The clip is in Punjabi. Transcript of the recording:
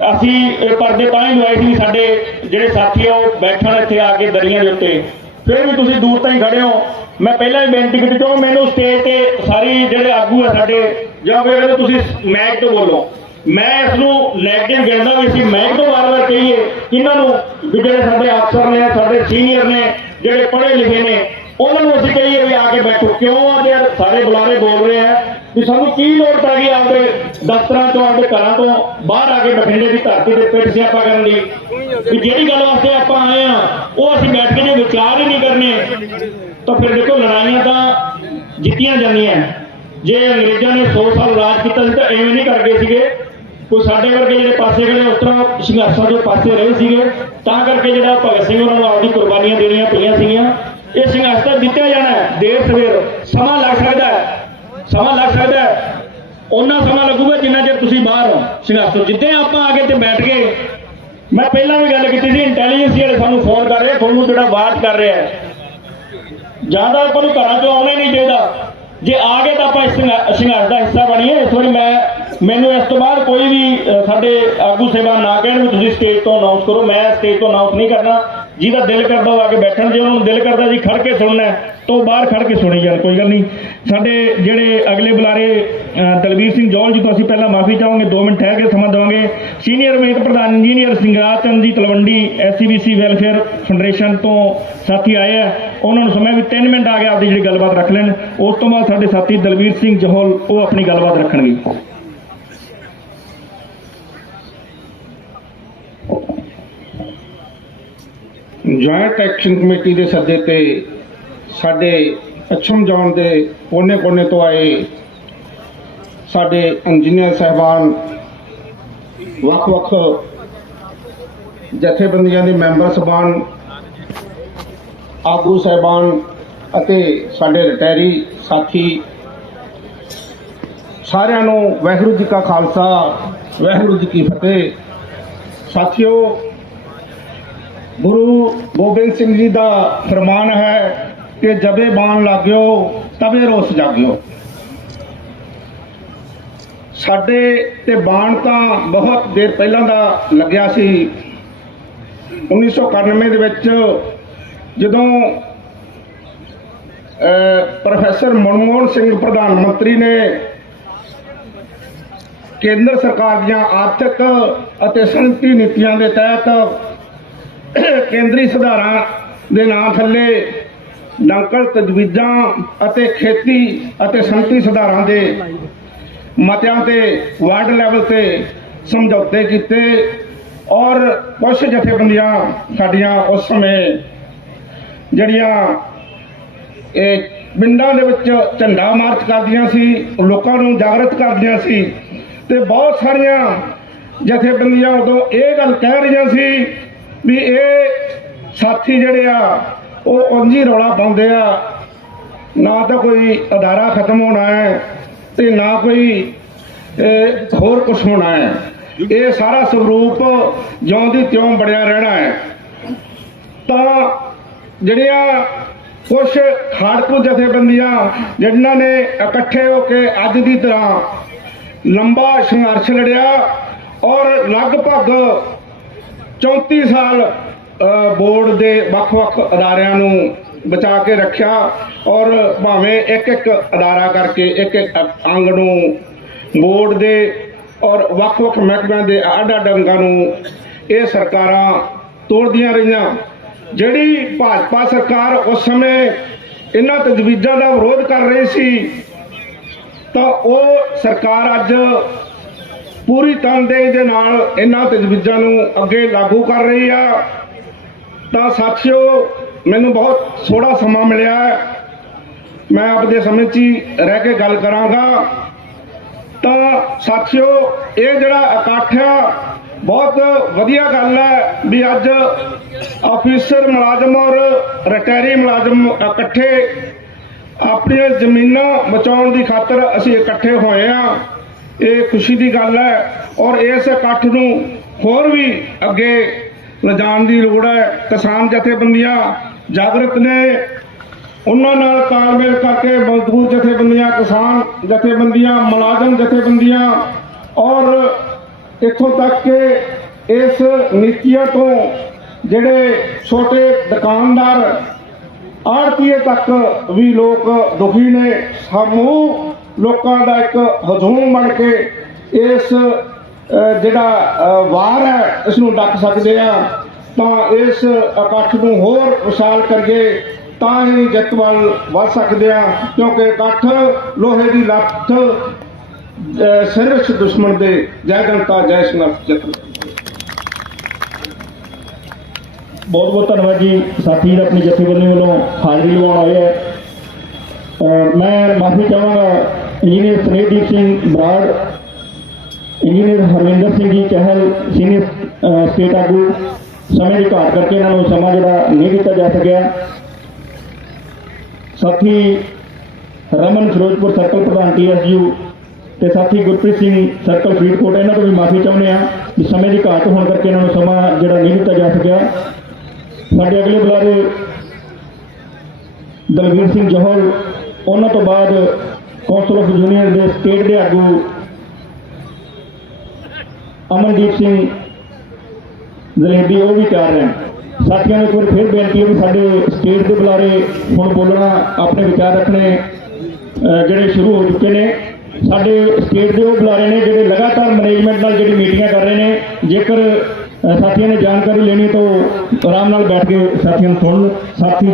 ਅਸੀਂ ਇਹ ਪਰਦੇ ਤਾਂ ਹੀ ਲਵਾਏ ਸੀ ਸਾਡੇ ਜਿਹੜੇ ਸਾਥੀ ਆ, ਉਹ ਬੈਠਣ ਇੱਥੇ ਆ ਕੇ ਦਰੀਆਂ ਦੇ ਉੱਤੇ। ਫਿਰ ਵੀ ਤੁਸੀਂ ਦੂਰ ਤਾਂ ਹੀ ਖੜੇ ਹੋ। ਮੈਂ ਪਹਿਲਾਂ ਹੀ ਬੇਨਤੀ ਕੀਤੀ ਕਿਉਂ ਮੈਨੂੰ ਸਟੇਜ ਤੇ ਸਾਰੀ ਜਿਹੜੇ ਆਗੂ ਆ ਸਾਡੇ, ਜਾਂ ਫਿਰ ਤੁਸੀਂ ਮੈਕ ਤੋਂ ਬੋਲੋ, ਮੈਂ ਇਸ ਨੂੰ ਨੈਗੇਟਿਵ ਗਿਣਦਾ ਵੀ ਸੀ ਮੈਕ ਤੋਂ ਵਾਰ-ਵਾਰ ਕਹੀਏ ਇਹਨਾਂ ਨੂੰ ਵੀ ਜਿਹੜੇ ਸਾਡੇ ਅਫਸਰ ਨੇ, ਸਾਡੇ ਸੀਨੀਅਰ ਨੇ, ਜਿਹੜੇ ਪੜ੍ਹੇ ਲਿਖੇ ਨੇ, ਉਹਨਾਂ ਨੂੰ ਅਸੀਂ ਕਹੀਏ ਵੀ ਆ ਕੇ ਬੈਠੋ। ਕਿਉਂ ਆ ਯਾਰ ਸਾਰੇ ਬੁਲਾਰੇ ਬੋਲ ਰਹੇ ਆ ਵੀ ਸਾਨੂੰ ਕੀ ਲੋੜ ਪੈ ਗਈ ਆਪਦੇ ਦਫ਼ਤਰਾਂ ਤੋਂ ਆਪਦੇ ਘਰਾਂ ਤੋਂ ਬਾਹਰ ਆ ਕੇ ਬਠਿੰਡੇ ਦੀ ਧਰਤੀ ਤੇ ਪਿੱਠ ਸਿਆਪਾ ਕਰਨ ਲਈ? ਵੀ ਜਿਹੜੀ ਗੱਲ ਵਾਸਤੇ ਆਪਾਂ ਆਏ ਆ ਉਹ ਅਸੀਂ ਬੈਠ ਕੇ ਜੇ ਵਿਚਾਰ ਹੀ ਨਹੀਂ ਕਰਨੇ, ਤਾਂ ਫਿਰ ਦੇਖੋ ਲੜਾਈਆਂ ਤਾਂ ਜਿੱਤੀਆਂ ਜਾਂਦੀਆਂ। ਜੇ ਅੰਗਰੇਜ਼ਾਂ ਨੇ 100 ਸਾਲ ਰਾਜ ਕੀਤਾ ਸੀ ਤਾਂ ਐਵੇਂ ਨਹੀਂ ਕਰ ਗਏ ਸੀਗੇ। ਕੋਈ ਸਾਡੇ ਵਰਗੇ ਜਿਹੜੇ ਪਾਸੇ ਗਏ ਉਸ ਤਰ੍ਹਾਂ ਸੰਘਰਸ਼ਾਂ ਦੇ ਪਾਸੇ ਰਹੇ ਸੀਗੇ। ਤਾਂ ਕਰਕੇ ਜਿਹੜਾ ਭਗਤ ਸਿੰਘ ਉਹਨਾਂ ਨੂੰ ਆਪਦੀ ਕੁਰਬਾਨੀਆਂ ਦੇਣੀਆਂ ਪਈਆਂ ਸੀਗੀਆਂ। ਇਹ ਸੰਘਰਸ਼ ਤਾਂ ਜਿੱਤਿਆ ਜਾਣਾ ਹੈ, ਦੇਰ ਸਵੇਰ ਸਮਾਂ ਲੱਗ ਸਕਦਾ ਹੈ ਸਮਾਂ ਲੱਗ ਸਕਦਾ ਹੈ ਉਹਨਾਂ ਸਮਾਂ ਲੱਗੂਗਾ ਜਿੰਨਾ ਚਿਰ ਤੁਸੀਂ ਬਾਹਰ ਹੋ ਸੰਘਰਸ਼ ਤੋਂ ਜਿੱਦੇ ਆਪਾਂ ਆ ਕੇ ਤੇ ਬੈਠ ਗਏ ਮੈਂ ਪਹਿਲਾਂ ਵੀ ਗੱਲ ਕੀਤੀ ਸੀ ਇੰਟੈਲੀਜੈਂਸ ਜਿਹੜੇ ਸਾਨੂੰ ਫੋਨ ਕਰ ਰਹੇ ਤੁਹਾਨੂੰ ਜਿਹੜਾ ਬਾਤ ਕਰ ਰਿਹਾ ਹੈ। ਜ਼ਿਆਦਾ ਆਪਾਂ ਨੂੰ ਘਰਾਂ ਚੋਂ ਆਉਣਾ ਹੀ ਨਹੀਂ ਚਾਹੀਦਾ। ਜੇ ਆ ਗਏ ਤਾਂ ਆਪਾਂ ਇਸ ਸੰਘਰਸ਼ ਦਾ ਹਿੱਸਾ ਬਣੀਏ। ਇਸ ਵਾਰੀ ਮੈਂ ਮੈਨੂੰ ਇਸ ਤੋਂ ਬਾਅਦ ਕੋਈ ਵੀ ਸਾਡੇ ਆਗੂ ਸੇਵਾ ਨਾ ਕਹਿਣ ਵੀ ਤੁਸੀਂ ਸਟੇਜ ਤੋਂ ਅਨਾਉਂਸ ਕਰੋ। ਮੈਂ ਸਟੇਜ ਤੋਂ ਅਨਾਉਂਸ ਨਹੀਂ ਕਰਨਾ। ਜਿਹਦਾ ਦਿਲ ਕਰਦਾ ਉਹ ਆ ਕੇ ਬੈਠਣ ਜੇ ਉਹਨਾਂ ਨੂੰ ਦਿਲ ਕਰਦਾ ਜੀ ਖੜ ਕੇ ਸੁਣਨਾ ਹੈ, ਤਾਂ ਉਹ ਬਾਹਰ ਖੜ ਕੇ ਸੁਣੀ ਜਾਣ ਕੋਈ ਗੱਲ ਨਹੀਂ। ਸਾਡੇ ਜਿਹੜੇ ਅਗਲੇ ਬੁਲਾਰੇ ਅ, ਦਲਵੀਰ ਸਿੰਘ ਜੌਲ ਜੀ ਤੋਂ ਅਸੀਂ ਪਹਿਲਾਂ ਮਾਫੀ ਚਾਹਾਂਗੇ 2 ਮਿੰਟ ਠਹਿਰ ਕੇ ਸਮਾਂ ਦੇਵਾਂਗੇ। ਸੀਨੀਅਰ ਮੀਤ ਪ੍ਰਧਾਨ engineer ਸਿੰਘਰਾਜ Chand ji Talwandi SCBC welfare federation ਤੋਂ ਸਾਥੀ ਆਏ ਆ। ਉਹਨਾਂ ਨੂੰ ਸਮਾਂ ਵੀ 3 ਮਿੰਟ ਆ ਗਿਆ ਆਪਦੀ ਜਿਹੜੀ ਗੱਲਬਾਤ ਰੱਖ ਲੈਣ। ਉਸ ਤੋਂ ਬਾਅਦ ਸਾਡੇ ਸਾਥੀ ਦਲਵੀਰ ਸਿੰਘ ਜਹੋਲ ਉਹ ਆਪਣੀ ਗੱਲਬਾਤ ਰੱਖਣਗੇ। ਜੁਆਇੰਟ ਐਕਸ਼ਨ ਕਮੇਟੀ ਦੇ ਸੱਦੇ ਤੇ ਸਾਡੇ ਪੱਛਮ ਜਾਣ ਦੇ ਕੋਨੇ-ਕੋਨੇ ਤੋਂ ਆਏ ਸਾਡੇ ਇੰਜੀਨੀਅਰ ਸਹਿਬਾਨ ਵੱਖ-ਵੱਖ ਜਥੇਬੰਦੀਆਂ ਦੇ ਮੈਂਬਰ ਸਹਿਬਾਨ ਆਗੂ ਸਹਿਬਾਨ ਅਤੇ ਸਾਡੇ ਰਿਟਾਇਰੀ ਸਾਥੀ, ਸਾਰਿਆਂ ਨੂੰ ਵਾਹਿਗੁਰੂ ਜੀ ਕਾ ਖਾਲਸਾ, ਵਾਹਿਗੁਰੂ ਜੀ ਕੀ ਫਤਿਹ। ਸਾਥੀਓ, ਗੁਰੂ ਗੋਬਿੰਦ ਸਿੰਘ ਜੀ ਦਾ ਫਰਮਾਨ ਹੈ ਕਿ ਜਬੇ ਬਾਣ ਲੱਗਿਓ ਤਵੇ ਰੋਸ ਜਾਗਿਓ। ਸਾਡੇ ਤੇ ਬਾਣ ਤਾਂ ਬਹੁਤ ਦੇਰ ਪਹਿਲਾਂ ਦਾ ਲੱਗਿਆ ਸੀ। 1991 ਦੇ ਵਿੱਚ ਜਦੋਂ ਪ੍ਰੋਫੈਸਰ ਮਨਮੋਹਨ ਸਿੰਘ ਪ੍ਰਧਾਨ ਮੰਤਰੀ ਨੇ ਕੇਂਦਰ ਸਰਕਾਰ ਦੀਆਂ ਆਰਥਿਕ ਅਤੇ ਸੰਤੀ ਨੀਤੀਆਂ ਦੇ ਤਹਿਤ ਕੇਂਦਰੀ ਸੁਧਾਰਾਂ ਦੇ ਨਾਂ ਥੱਲੇ ਨਕਲ ਤਜਵੀਜ਼ਾਂ ਅਤੇ ਖੇਤੀ ਅਤੇ ਸੰਤੀ ਸੁਧਾਰਾਂ ਦੇ ਮਤਿਆਂ ਤੇ ਵਾਰਡ ਲੈਵਲ ਤੇ ਸਮਝੌਤੇ ਕੀਤੇ ਔਰ ਕੁਝ ਜਥੇਬੰਦੀਆਂ ਸਾਡੀਆਂ ਉਸ ਸਮੇਂ ਜਿਹੜੀਆਂ ਇਹ ਪਿੰਡਾਂ ਦੇ ਵਿੱਚ ਝੰਡਾ ਮਾਰਚ ਕਰਦੀਆਂ ਸੀ, ਲੋਕਾਂ ਨੂੰ ਜਾਗਰਤ ਕਰਦੀਆਂ ਸੀ ਤੇ ਬਹੁਤ ਸਾਰੀਆਂ ਜਥੇਬੰਦੀਆਂ ਉਦੋਂ ਇਹ ਗੱਲ ਕਹਿ ਰਹੀਆਂ ਸੀ ਵੀ ਇਹ ਸਾਥੀ ਜਿਹੜੇ ਆ ਉਹ ਉਂਝ ਰੌਲਾ ਪਾਉਂਦੇ ਆ। ਨਾ ਤਾਂ ਕੋਈ ਅਦਾਰਾ ਖਤਮ ਹੋਣਾ ਹੈ ਤੇ ਨਾ ਕੋਈ ਹੋਰ ਕੁਝ ਹੋਣਾ ਹੈ। ਇਹ ਸਾਰਾ ਸਰੂਪ ਜਿਉਂ ਦੀ ਤਿਉਂ ਬੜਿਆ ਰਹਿਣਾ ਹੈ। ਤਾਂ ਜਿਹੜੀਆਂ ਕੁਝ ਖਾੜਕੂ ਜਥੇਬੰਦੀਆਂ ਜਿਨ੍ਹਾਂ ਨੇ ਇਕੱਠੇ ਹੋ ਕੇ ਅੱਜ ਦੀ ਤਰ੍ਹਾਂ ਲੰਬਾ ਸੰਘਰਸ਼ ਲੜਿਆ ਔਰ ਲਗਭਗ 34 ਸਾਲ ਬੋਰਡ ਦੇ ਵੱਖ-ਵੱਖ ਅਦਾਰਿਆਂ ਨੂੰ ਬਚਾ ਕੇ ਰੱਖਿਆ ਔਰ ਭਾਵੇਂ ਇੱਕ ਇੱਕ ਅਦਾਰਾ ਕਰਕੇ ਇੱਕ ਇੱਕ ਅੰਗ ਨੂੰ ਬੋਰਡ ਦੇ ਔਰ ਵੱਖ-ਵੱਖ ਮਹਿਕਮਿਆਂ ਦੇ ਅੱਡ-ਅੱਡ ਅੰਗਾਂ ਨੂੰ ਇਹ ਸਰਕਾਰਾਂ ਤੋੜਦੀਆਂ ਰਹੀਆਂ। ਜਿਹੜੀ ਭਾਜਪਾ ਸਰਕਾਰ ਉਸ ਸਮੇਂ ਇਹਨਾਂ ਤਜਵੀਜ਼ਾਂ ਦਾ ਵਿਰੋਧ ਕਰ ਰਹੀ ਸੀ, ਤਾਂ ਉਹ ਸਰਕਾਰ ਅੱਜ ਪੂਰੀ ਤਨਦੇਹੀ ਦੇ ਨਾਲ ਇਹਨਾਂ ਤਜਵੀਜ਼ਾਂ ਨੂੰ ਅੱਗੇ ਲਾਗੂ ਕਰ ਰਹੀ ਆ। ਤਾਂ ਸਾਥੀਓ, ਮੈਨੂੰ ਬਹੁਤ ਥੋੜਾ ਸਮਾਂ ਮਿਲਿਆ ਮੈਂ ਆਪਦੇ ਸਮੇਂ 'ਚ ਹੀ ਰਹਿ ਕੇ ਗੱਲ ਕਰਾਂਗਾ। ਤਾਂ ਸਾਥੀਓ, ਇਹ ਜਿਹੜਾ ਇਕੱਠ ਆ ਬਹੁਤ ਵਧੀਆ ਗੱਲ ਹੈ ਵੀ ਅੱਜ ਆਫੀਸਰ ਮੁਲਾਜ਼ਮ ਔਰ ਰਿਟਾਇਰੀ ਮੁਲਾਜ਼ਮ ਇਕੱਠੇ ਆਪਣੀਆਂ ਜ਼ਮੀਨਾਂ ਬਚਾਉਣ ਦੀ ਖਾਤਰ ਅਸੀਂ ਇਕੱਠੇ ਹੋਏ ਆ ਇਹ ਖੁਸ਼ੀ ਦੀ ਗੱਲ ਹੈ ਔਰ ਇਸ ਇਕੱਠ ਨੂੰ ਹੋਰ ਵੀ ਅੱਗੇ ਲਿਜਾਣ ਦੀ ਲੋੜ ਹੈ। ਕਿਸਾਨ ਜਥੇਬੰਦੀਆਂ ਜਾਗਰਤ ਨੇ ਉਹਨਾਂ ਨਾਲ ਤਾਲਮੇਲ ਕਰਕੇ ਮਜ਼ਦੂਰ ਜਥੇਬੰਦੀਆਂ, ਕਿਸਾਨ ਜਥੇਬੰਦੀਆਂ, ਮੁਲਾਜ਼ਮ ਜਥੇਬੰਦੀਆਂ ਔਰ ਇੱਥੋਂ ਤੱਕ ਕਿ ਇਸ ਨੀਤੀਆਂ ਤੋਂ ਜਿਹੜੇ ਛੋਟੇ ਦੁਕਾਨਦਾਰ ਆੜਤੀਏ ਤੱਕ ਵੀ ਲੋਕ ਦੁਖੀ ਨੇ। ਸਮੂਹ ਲੋਕਾਂ ਦਾ ਇੱਕ ਹਜੂਮ ਬਣ ਕੇ ਇਸ ਜਿਹੜਾ ਵਾਰ ਹੈ ਇਸ ਨੂੰ ਡੱਕ ਸਕਦੇ ਆ ਤਾਂ ਇਸ ਇਕੱਠ ਨੂੰ ਹੋਰ ਵਿਸ਼ਾਲ ਕਰਕੇ ਤਾਂ ਹੀ ਜਿੱਤ ਵੱਲ ਵੱਧ ਸਕਦੇ ਆ ਕਿਉਂਕਿ ਇਕੱਠ ਲੋਹੇ ਦੀ ਲੱਠ ਅ, ਦੁਸ਼ਮਣ ਦੇ ਜੈ ਜਨਤਾ ਜੈ ਸੰਘਰਸ਼ ਜਿੱਤ ਬਹੁਤ ਬਹੁਤ ਧੰਨਵਾਦ ਜੀ ਸਾਥੀ ਦਾ ਆਪਣੀ ਜਥੇਬੰਦੀ ਵੱਲੋਂ ਹਾਜ਼ਰੀ ਲਵਾਉਣ ਆਏ ਹੈ। ਮੈਂ ਮਾਫੀ ਚਾਹਾਂਗਾ engineer Snehdeep Singh Brar engineer Harvinder Singh ji Chahal senior state ਆਗੂ, ਸਮੇਂ ਦੀ ਘਾਟ ਕਰਕੇ ਇਹਨਾਂ ਨੂੰ ਸਮਾਂ ਜਿਹੜਾ ਨਹੀਂ ਦਿੱਤਾ ਜਾ ਸਕਿਆ। ਸਾਥੀ ਰਮਨ ਫਿਰੋਜ਼ਪੁਰ ਸਰਕਲ ਪ੍ਰਧਾਨ ਟੀਐਸਯੂ ਤੇ ਸਾਥੀ ਗੁਰਪ੍ਰੀਤ ਸਿੰਘ ਸਰਕਲ ਫਰੀਦਕੋਟ ਇਹਨਾਂ ਤੋਂ ਵੀ ਮਾਫੀ ਚਾਹੁੰਦੇ ਆ ਕਿ ਸਮੇਂ ਦੀ ਘਾਟ ਹੋਣ ਕਰਕੇ ਇਹਨਾਂ ਨੂੰ ਸਮਾਂ ਜਿਹੜਾ ਨਹੀਂ ਦਿੱਤਾ ਜਾ ਸਕਿਆ। ਸਾਡੇ ਅਗਲੇ ਬੁਲਾਰੇ ਦਲਵੀਰ ਸਿੰਘ ਜੋਹਲ ਉਹਨਾਂ ਤੋਂ ਬਾਅਦ ਕੌਂਸਲ ਆਫ ਯੂਨੀਅਨ ਦੇ ਸਟੇਟ ਦੇ ਆਗੂ ਅਮਨਦੀਪ ਸਿੰਘ ਜ਼ਰੇਬੀ ਉਹ ਵੀ ਤਿਆਰ ਨੇ ਸਾਥੀਆਂ ਨੂੰ ਇੱਕ ਵਾਰ ਫਿਰ ਬੇਨਤੀ ਹੈ ਵੀ ਸਾਡੇ ਸਟੇਟ ਦੇ ਬੁਲਾਰੇ ਹੁਣ ਬੋਲਣਾ ਆਪਣੇ ਵਿਚਾਰ ਰੱਖਣੇ ਜਿਹੜੇ ਸ਼ੁਰੂ ਹੋ ਚੁੱਕੇ ਨੇ। ਸਾਡੇ ਸਟੇਟ ਦੇ ਉਹ ਬੁਲਾਰੇ ਨੇ ਜਿਹੜੇ ਲਗਾਤਾਰ ਮੈਨੇਜਮੈਂਟ ਨਾਲ ਜਿਹੜੀ ਮੀਟਿੰਗਾਂ ਕਰ ਰਹੇ ਨੇ। ਜੇਕਰ ਸਾਥੀਆਂ ਨੇ ਜਾਣਕਾਰੀ ਲੈਣੀ ਤਾਂ ਆਰਾਮ ਨਾਲ ਬੈਠ ਕੇ ਸਾਥੀਆਂ ਨੂੰ ਸੁਣਨ ਸਾਥੀ